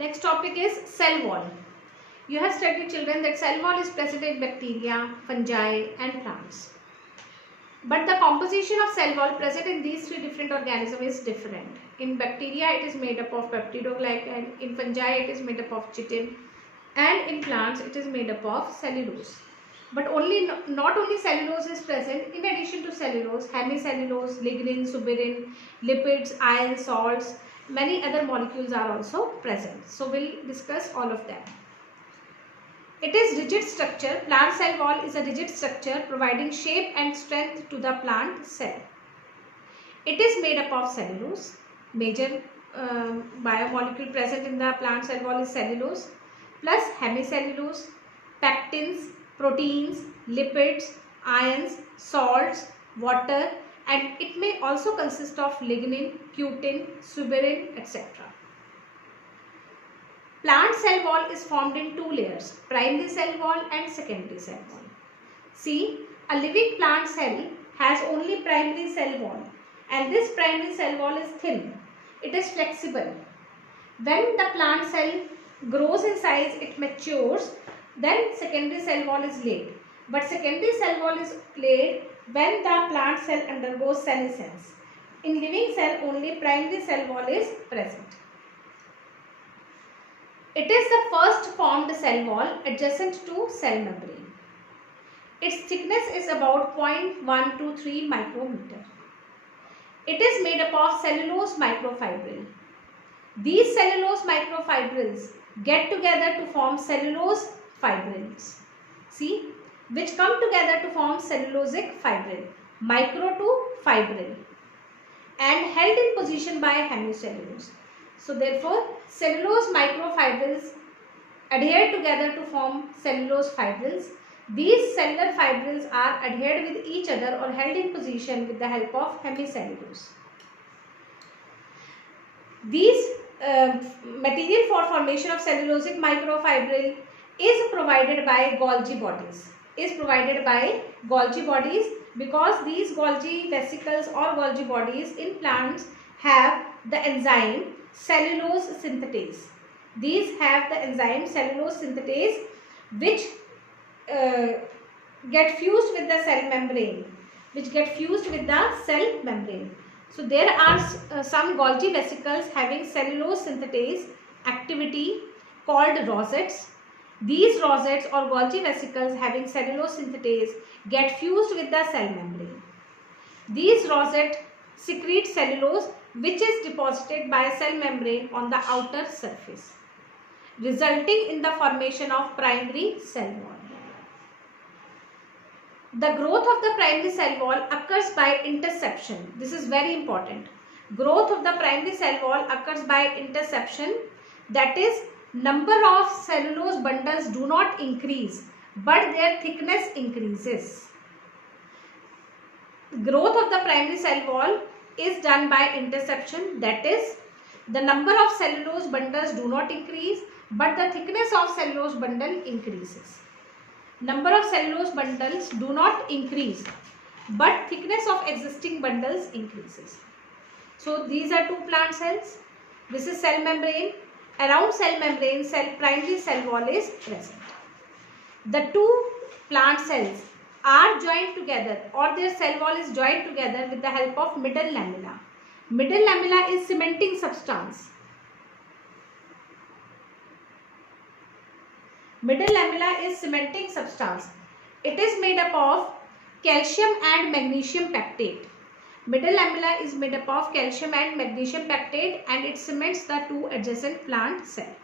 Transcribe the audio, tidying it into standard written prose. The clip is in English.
Next topic is cell wall. You have studied, children, that cell wall is present in bacteria, fungi and plants. But the composition of cell wall present in these three different organisms is different. In bacteria it is made up of peptidoglycan, in fungi it is made up of chitin, and in plants it is made up of cellulose. But not only cellulose is present. In addition to cellulose, hemicellulose, lignin, suberin, lipids, iron, salts, many other molecules are also present. So we'll discuss all of them. It is rigid structure. Plant cell wall is a rigid structure providing shape and strength to the plant cell. It is made up of cellulose. Major biomolecule present in the plant cell wall is cellulose, plus hemicellulose, pectins, proteins, lipids, ions, salts, water, and it may also consist of lignin, cutin, suberin, etc. Plant cell wall is formed in two layers, primary cell wall and secondary cell wall. See, a living plant cell has only primary cell wall, and this primary cell wall is thin. It is flexible. When the plant cell grows in size, it matures, then secondary cell wall is laid. But secondary cell wall is laid when the plant cell undergoes senescence. In living cell, only primary cell wall is present. It is the first formed cell wall adjacent to cell membrane. Its thickness is about 0.123 micrometer. It is made up of cellulose microfibril. These cellulose microfibrils get together to form cellulose fibrils, see, which come together to form cellulosic fibril, micro to fibril, and held in position by hemicellulose. So therefore, cellulose microfibrils adhere together to form cellulose fibrils. These cellular fibrils are adhered with each other or held in position with the help of hemicellulose. These material for formation of cellulosic microfibril is provided by Golgi bodies. Because these Golgi vesicles or Golgi bodies in plants have the enzyme cellulose synthetase. These have the enzyme cellulose synthetase which get fused with the cell membrane. So there are some Golgi vesicles having cellulose synthetase activity called rosettes. These rosettes or Golgi vesicles having cellulose synthetase get fused with the cell membrane. These rosettes secrete cellulose which is deposited by cell membrane on the outer surface, resulting in the formation of primary cell wall. The growth of the primary cell wall occurs by interception. This is very important. Growth of the primary cell wall occurs by interception, that is, number of cellulose bundles do not increase but their thickness increases. Growth of the primary cell wall is done by interception, that is, the number of cellulose bundles do not increase but the thickness of cellulose bundle increases. Number of cellulose bundles do not increase but thickness of existing bundles increases. So these are two plant cells. This is cell membrane. Around cell membrane, primary cell wall is present. The two plant cells are joined together, or their cell wall is joined together with the help of middle lamella. Middle lamella is cementing substance. It is made up of calcium and magnesium pectate. Middle lamella is made up of calcium and magnesium pectate, and it cements the two adjacent plant cells.